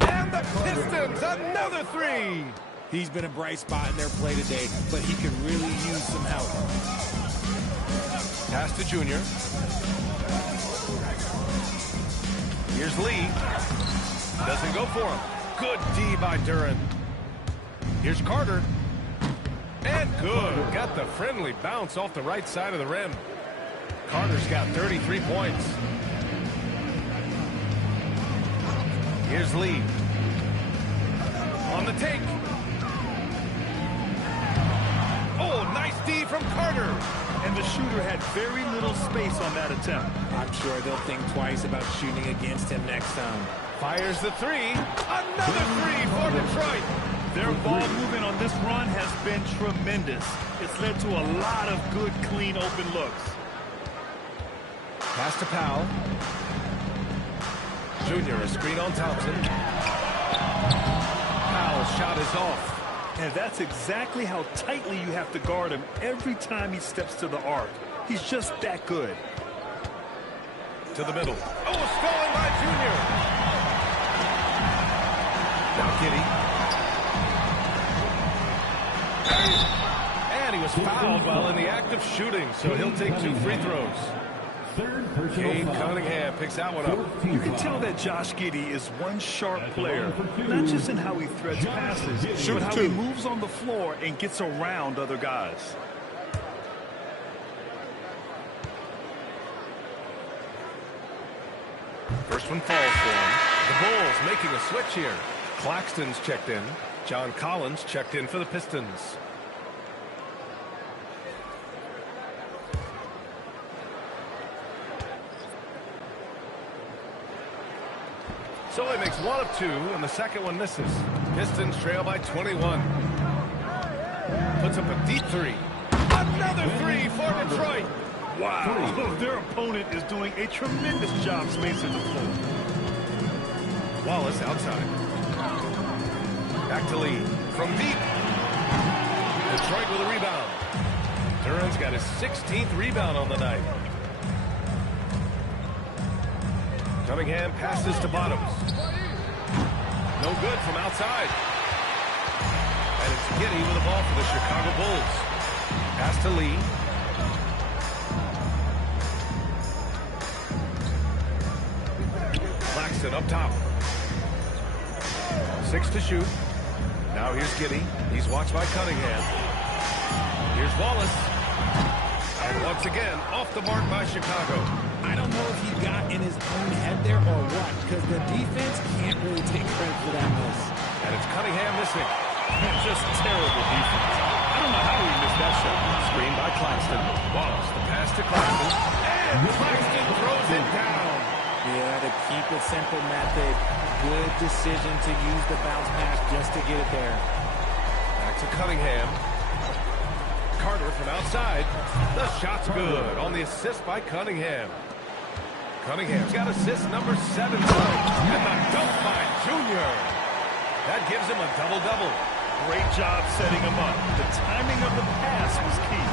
And the Pistons, another 3. He's been a bright spot in their play today, but he could really use some help. Pass to Junior. Here's Lee. Doesn't go for him. Good D by Duren. Here's Carter. And good. Got the friendly bounce off the right side of the rim. Carter's got 33 points. Here's Lee. On the take. Oh, nice D from Carter. And the shooter had very little space on that attempt. I'm sure they'll think twice about shooting against him next time. Fires the 3. Another 3 for Detroit. Their ball movement on this run has been tremendous. It's led to a lot of good, clean, open looks. Pass to Powell. Junior, a screen on Thompson. Powell's shot is off. And that's exactly how tightly you have to guard him every time he steps to the arc. He's just that good. to the middle. Oh, stolen by Junior. Now Giddy. And he was fouled while in the act of shooting, so he'll take 2 free throws. Cade Cunningham picks that one up. You can tell that Josh Giddey is one sharp player, not just in how he threads passes, but how he moves on the floor and gets around other guys. First one falls for him. The Bulls making a switch here. Claxton's checked in. John Collins checked in for the Pistons. So he makes 1 of 2, and the second one misses. Pistons trail by 21. Puts up a deep 3. Another 3 for Detroit. Wow, their opponent is doing a tremendous job spacing the floor. Wallace outside. Back to Lee. From deep. Detroit with a rebound. Duran's got his 16th rebound on the night. Cunningham passes to Bottoms. No good from outside. And it's Giddey with the ball for the Chicago Bulls. Pass to Lee. Claxton up top. 6 to shoot. Now here's Giddey. He's watched by Cunningham. Here's Wallace. And once again, off the mark by Chicago. I don't know if he got in his own head there or what, because the defense can't really take credit for that miss. And it's Cunningham missing. Just terrible defense. I don't know how he missed that shot. Screen by Claxton. Wallace, the pass to Claxton. And Claxton throws it down. Yeah, the keep it simple method. Good decision to use the bounce pass just to get it there. Back to Cunningham. Carter from outside. The shot's good on the assist by Cunningham. Cunningham's got assist number 7 tonight. And the dunk by Junior. That gives him a double-double. Great job setting him up. The timing of the pass was key.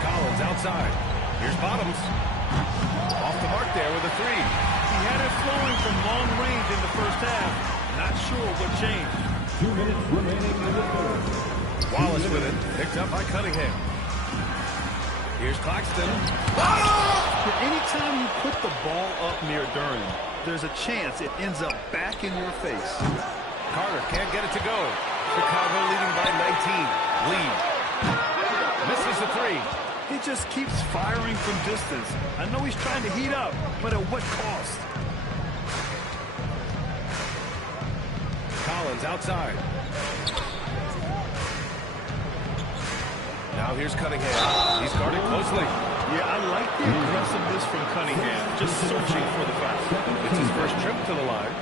Collins outside. Here's Bottoms. Off the mark there with a 3. He had it flowing from long range in the first half. Not sure what changed. 2 minutes remaining in the third. Wallace with it. Picked up by Cunningham. Here's Claxton. Oh! Anytime you put the ball up near Duran, there's a chance it ends up back in your face. Carter can't get it to go. Chicago leading by 19. Lead. Misses the 3. He just keeps firing from distance. I know he's trying to heat up, but at what cost? Collins outside. Now here's Cunningham. He's guarded closely. Yeah, I like the aggressiveness from Cunningham, just searching for the foul. It's his first trip to the line.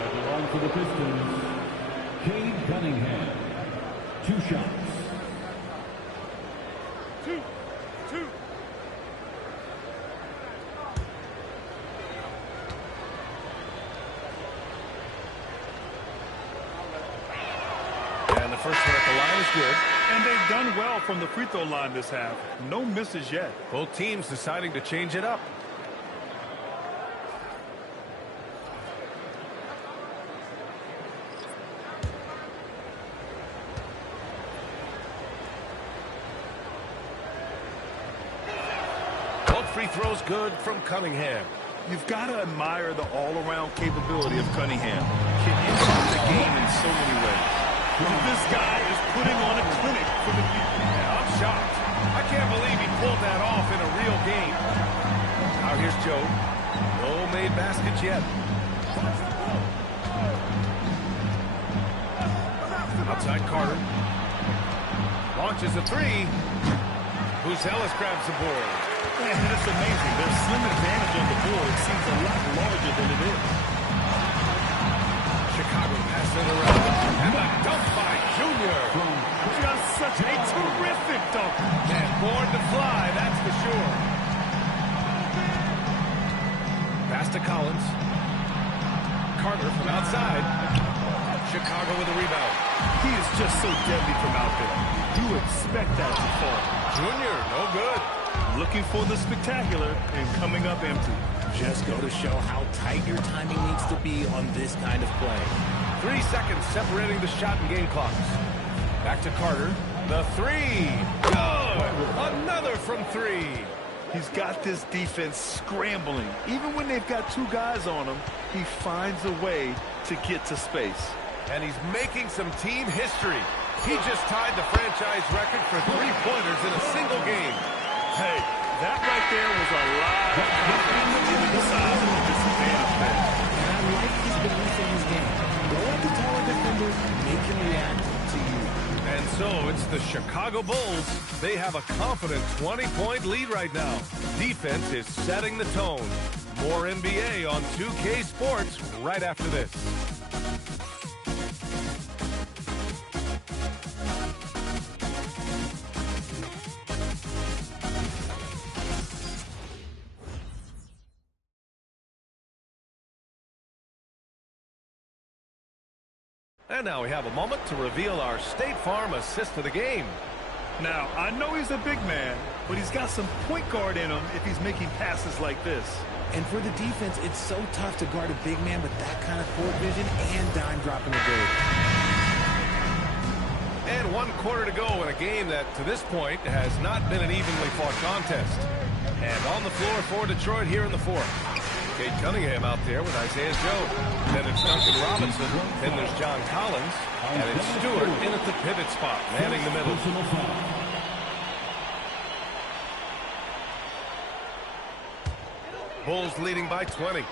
At the line for the Pistons, Cade Cunningham. 2 shots. 2. And the first one at the line is good. And they've done well from the free throw line this half. No misses yet. Both teams deciding to change it up. Both free throws good from Cunningham. You've got to admire the all-around capability of Cunningham. Can impact the game in so many ways. This guy is putting on a clinic for the youth. Yeah, I'm shocked. I can't believe he pulled that off in a real game. Now here's Joe. No made baskets yet. Outside Carter. Launches a 3. Buzelis grabs the board. Man, it's amazing. Their slim advantage on the board seems a lot larger than it is. Chicago passing it around. And the dunk by Junior. Just such a terrific dunk. And born to fly, that's for sure. Pass to Collins. Carter from outside. Chicago with a rebound. He is just so deadly from out there. You expect that to fall. Junior, no good. Looking for the spectacular and coming up empty. Just go to show how tight your timing needs to be on this kind of play. 3 seconds separating the shot and game clocks. Back to Carter. The three. Good. Another from three. He's got this defense scrambling. Even when they've got two guys on him, he finds a way to get to space. And he's making some team history. He just tied the franchise record for three-pointers in a single game. Hey, that right there was a lot of confidence in the side of the disadvantage bench. And I like his belief in his game. Go at the taller defender, make him react to you. And so it's the Chicago Bulls. They have a confident 20-point lead right now. Defense is setting the tone. More NBA on 2K Sports right after this. And now we have a moment to reveal our State Farm assist of the game. Now, I know he's a big man, but he's got some point guard in him if he's making passes like this. And for the defense, it's so tough to guard a big man with that kind of court vision and dime dropping ability. And 1 quarter to go in a game that, to this point, has not been an evenly fought contest. And on the floor for Detroit here in the fourth. Cade Cunningham out there with Isaiah Joe. Then it's Duncan Robinson. Then there's John Collins. And it's Stewart in at the pivot spot, manning the middle. Bulls leading by 20.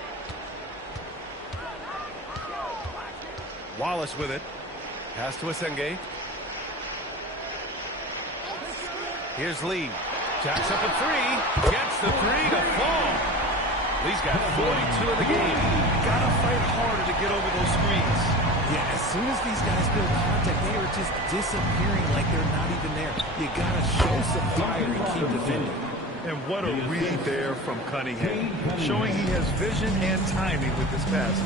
Wallace with it. Pass to Asenge. Here's Lee. Jacks up a three. Gets the three to fall. Lee's got 42 in the game. Gotta fight harder to get over those screens. Yeah, as soon as these guys feel contact, they are just disappearing like they're not even there. You gotta show some fire and keep defending. And what a read there from Cunningham, showing he has vision and timing with his passes.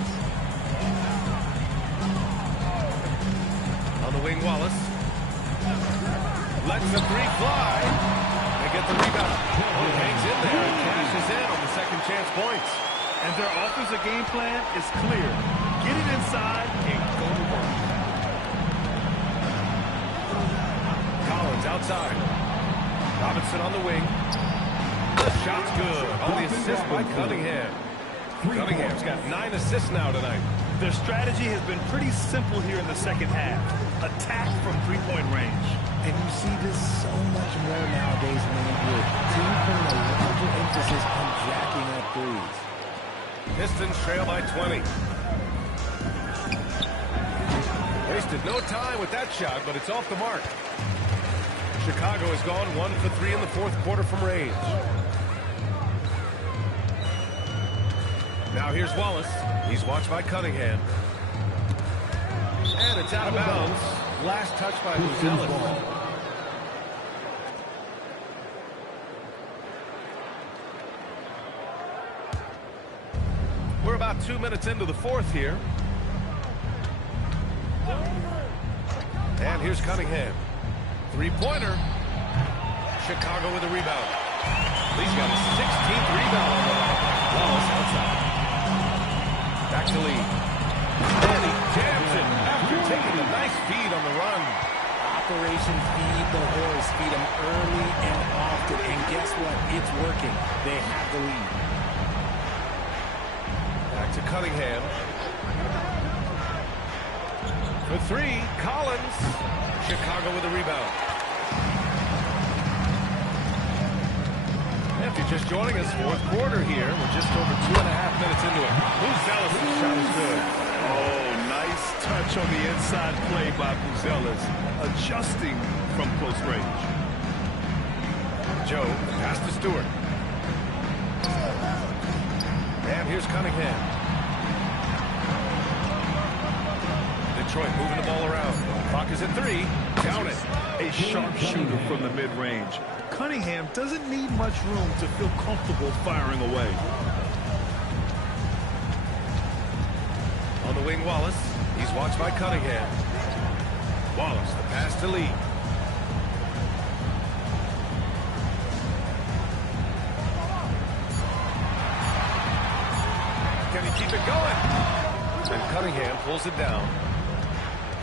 On the wing, Wallace. Lets the three fly. They get the rebound. Oh, he hangs in there and cashes in on the second chance points. And their offensive game plan is clear. Get it inside and go to work. Collins outside. Robinson on the wing. The shot's good on the assist by Cunningham. Cunningham's got 9 assists now tonight. Their strategy has been pretty simple here in the second half. Attack from three-point range. And you see this so much more nowadays in the NBA. Teams putting a larger emphasis on jacking up threes. Pistons trail by 20. Wasted no time with that shot, but it's off the mark. Chicago has gone 1 for 3 in the fourth quarter from range. Now here's Wallace. He's watched by Cunningham. And it's out of bounds. Last touch by Buzelis. We're about 2 minutes into the fourth here. And here's Cunningham. Three-pointer. Chicago with a rebound. Lee's got his 16th rebound on the night. Wallace outside. Back to Lee. And he jams it after taking a nice feed on the run. Operation Feed the Horse. Feed him early and often. And guess what? It's working. They have the lead. Back to Cunningham. For three, Collins. Chicago with a rebound. If you're just joining us, fourth quarter here. We're just over 2.5 minutes into it. Buzelis' shot is good. Oh, nice touch on the inside play by Buzelis, adjusting from close range. Joe, pass to Stewart. And here's Cunningham. Detroit moving the ball around. Clock is at 3. Count it. A sharpshooter from the mid-range. Cunningham doesn't need much room to feel comfortable firing away. On the wing, Wallace. He's watched by Cunningham. Wallace, the pass to Lee. Can he keep it going? And Cunningham pulls it down.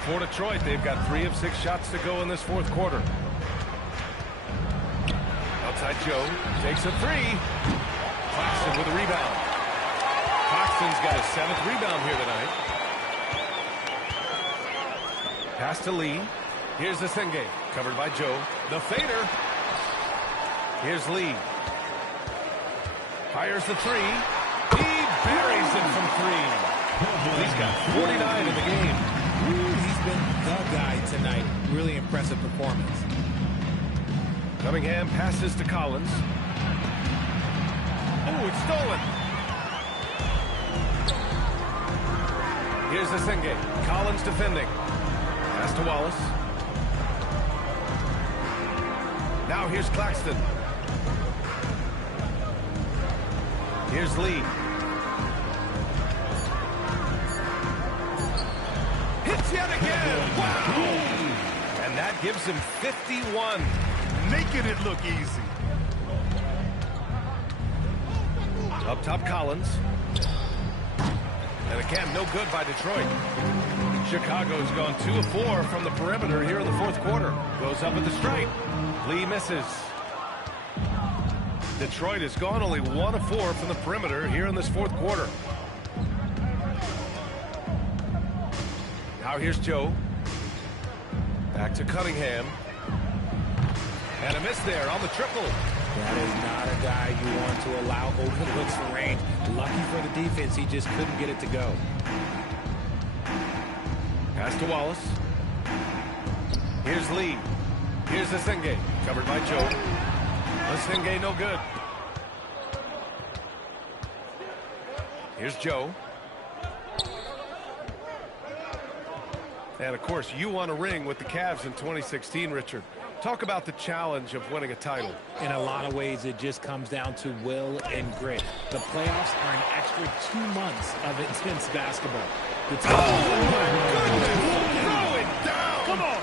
For Detroit, they've got 3 of 6 shots to go in this fourth quarter. Outside Joe takes a 3. Claxton with a rebound. Claxton's got his 7th rebound here tonight. Pass to Lee. Here's the Senge, covered by Joe. The fader. Here's Lee. Fires the 3. He buries it from 3. He's got 49 in the game. He's been the guy tonight. Really impressive performance. Cunningham passes to Collins. Oh, it's stolen. Here's the Senge. Collins defending. Pass to Wallace. Now here's Claxton. Here's Lee. Hits yet again. Wow. And that gives him 51. Making it look easy. Up top, Collins. And again, no good by Detroit. Chicago's gone 2 of 4 from the perimeter here in the fourth quarter. Goes up at the stripe. Lee misses. Detroit has gone only 1 of 4 from the perimeter here in this fourth quarter. Now here's Joe. Back to Cunningham. And a miss there on the triple. That is not a guy you want to allow open looks for range. Lucky for the defense, he just couldn't get it to go. Pass to Wallace. Here's Lee. Here's the Senge, covered by Joe. The Senge no good. Here's Joe. And of course, you won a ring with the Cavs in 2016, Richard. Talk about the challenge of winning a title. In a lot of ways, it just comes down to will and grit. The playoffs are an extra 2 months of intense basketball. Oh, my goodness! Throw it down! Come on!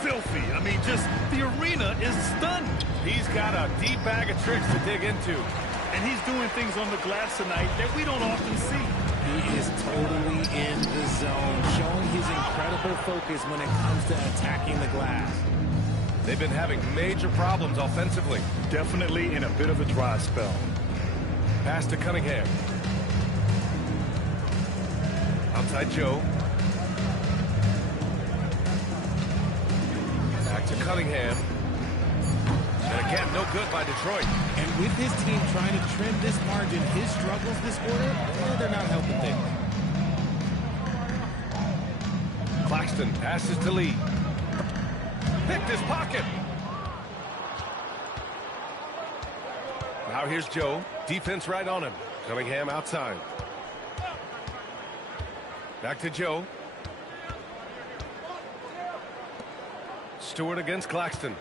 Filthy. I mean, just the arena is stunned. He's got a deep bag of tricks to dig into. And he's doing things on the glass tonight that we don't often see. He is totally in the zone, showing his incredible focus when it comes to attacking the glass. They've been having major problems offensively. Definitely in a bit of a dry spell. Pass to Cunningham. Outside Joe. Back to Cunningham. And again, no good by Detroit. And with his team trying to trim this margin, his struggles this quarter, they're not helping things. Claxton passes to Lee. Picked his pocket. Now here's Joe. Defense right on him. Cunningham outside. Back to Joe. Stewart against Claxton.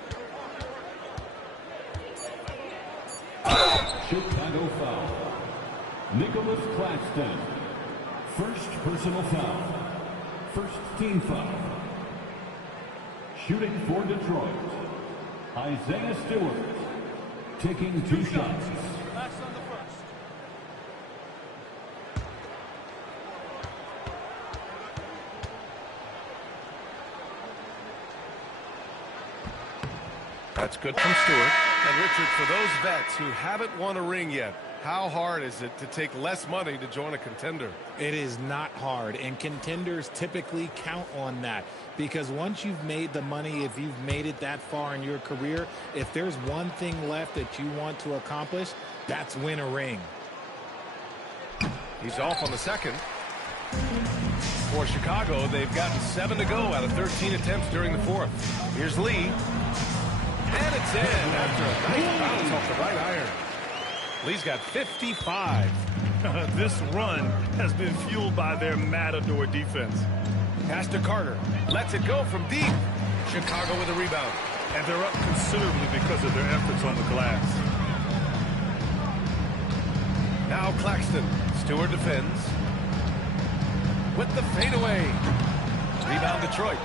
Chicago foul. Nicholas Claxton. First personal foul. First team foul. Shooting for Detroit, Isaiah Stewart, taking 2 shots. That's good from Stewart. And Richard, for those vets who haven't won a ring yet, how hard is it to take less money to join a contender? It is not hard, and contenders typically count on that. Because once you've made the money, if you've made it that far in your career, if there's one thing left that you want to accomplish, that's win a ring. He's off on the second. For Chicago, they've gotten 7 to go out of 13 attempts during the fourth. Here's Lee. And it's in after a nice bounce off the right iron. Lee's got 55. This run has been fueled by their matador defense. Pass to Carter. Lets it go from deep. Chicago with a rebound. And they're up considerably because of their efforts on the glass. Now Claxton. Stewart defends. With the fadeaway. Rebound Detroit.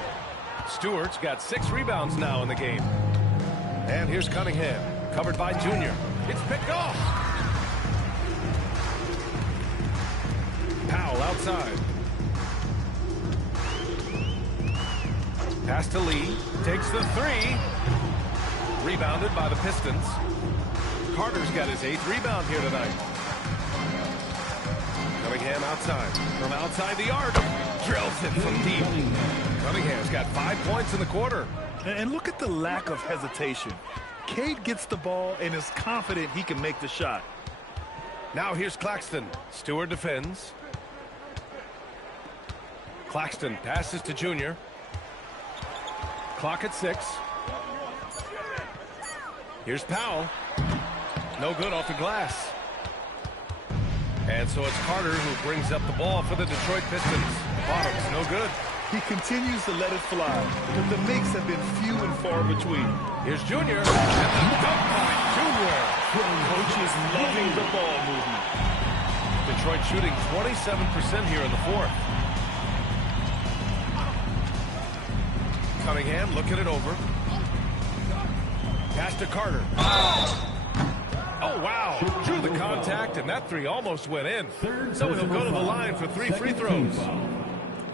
Stewart's got 6 rebounds now in the game. And here's Cunningham. Covered by Junior. It's picked off. outside. Pass to Lee. Takes the three. Rebounded by the Pistons. Carter's got his 8th rebound here tonight. Cunningham outside. From outside the arc. Drills it from deep. Cunningham's got 5 points in the quarter. And look at the lack of hesitation. Cade gets the ball and is confident he can make the shot. Now here's Claxton. Stewart defends. Claxton passes to Junior. Clock at 6. Here's Powell. No good off the glass. And so it's Carter who brings up the ball for the Detroit Pistons. Bottom's no good. He continues to let it fly, but the makes have been few and far between. Here's Junior. And the dunk by Junior. Coach is loving the ball movement. Detroit shooting 27% here in the 4th. Cunningham looking it over. Pass to Carter. Oh, wow. Drew the contact, and that three almost went in. So he'll go to the line for 3 free throws.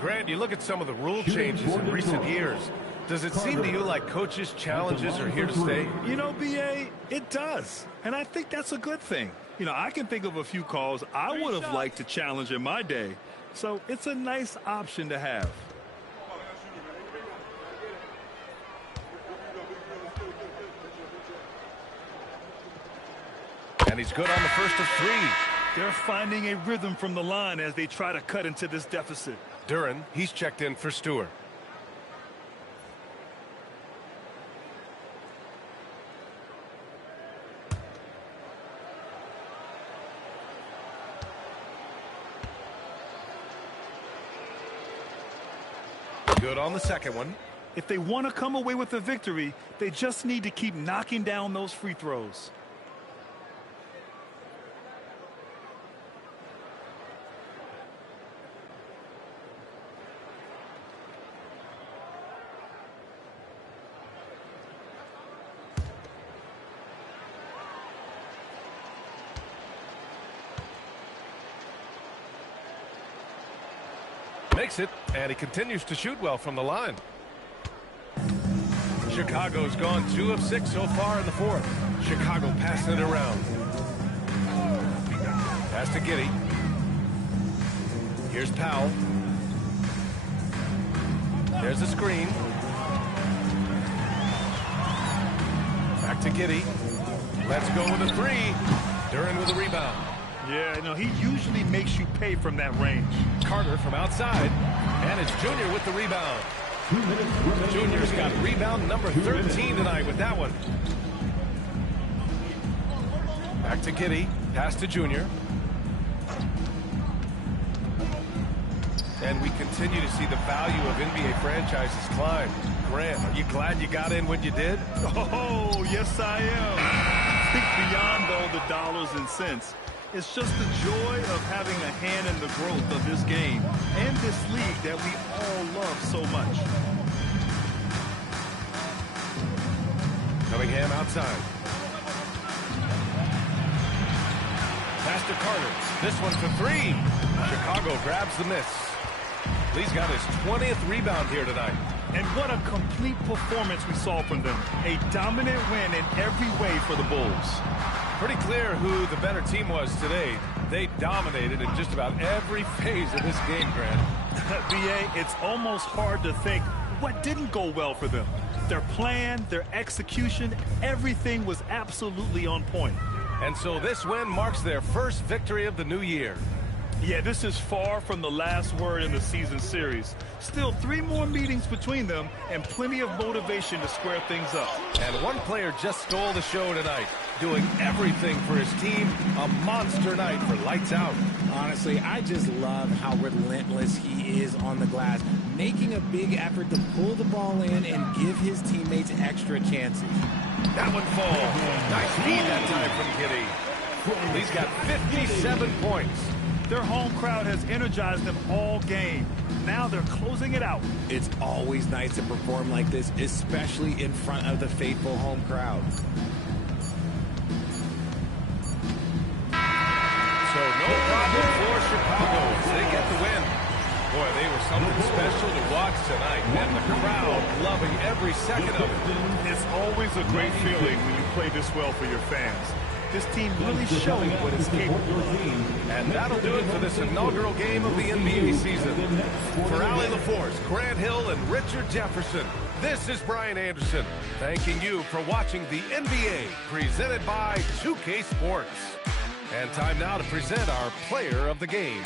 Grant, you look at some of the rule changes in recent years. Does it seem to you like coaches' challenges are here to stay? You know, B.A., it does. And I think that's a good thing. You know, I can think of a few calls I would have liked to challenge in my day. So it's a nice option to have. And he's good on the first of 3. They're finding a rhythm from the line as they try to cut into this deficit. Duren, he's checked in for Stewart. Good on the second one. If they want to come away with a victory, they just need to keep knocking down those free throws. Makes it, and he continues to shoot well from the line. Chicago's gone 2 of 6 so far in the 4th. Chicago passing it around. Pass to Giddey. Here's Powell. There's the screen. Back to Giddey. Let's go with a 3. Duren with a rebound. Yeah, no, he usually makes you pay from that range. Carter from outside. And it's Junior with the rebound. Junior's got rebound number 13 tonight with that one. Back to Giddey. Pass to Junior. And we continue to see the value of NBA franchises climb. Grant, are you glad you got in when you did? Oh, yes, I am. I think beyond all the dollars and cents, it's just the joy of having a hand in the growth of this game and this league that we all love so much. Cunningham outside. Pass to Carter. This one for 3. Chicago grabs the miss. Lee's got his 20th rebound here tonight. And what a complete performance we saw from them. A dominant win in every way for the Bulls. Pretty clear who the better team was today. They dominated in just about every phase of this game, Grant. B.A., it's almost hard to think what didn't go well for them. Their plan, their execution, everything was absolutely on point. And so this win marks their first victory of the new year. Yeah, this is far from the last word in the season series. Still 3 more meetings between them and plenty of motivation to square things up. And one player just stole the show tonight, doing everything for his team. A monster night for lights out. Honestly, I just love how relentless he is on the glass, making a big effort to pull the ball in and give his teammates extra chances. That one falls. Nice feed that time from Giddey. He's got 57 points. Their home crowd has energized them all game. Now they're closing it out. It's always nice to perform like this, especially in front of the faithful home crowd. So no problem for Chicago. They get the win. Boy, they were something special to watch tonight, and the crowd loving every second of it. It's always a great feeling when you play this well for your fans. This team really showing what it's capable of. And that'll do it for this inaugural game of the NBA season. For Allie LaForce, Grant Hill, and Richard Jefferson, this is Brian Anderson, thanking you for watching the NBA, presented by 2K Sports. And time now to present our player of the game.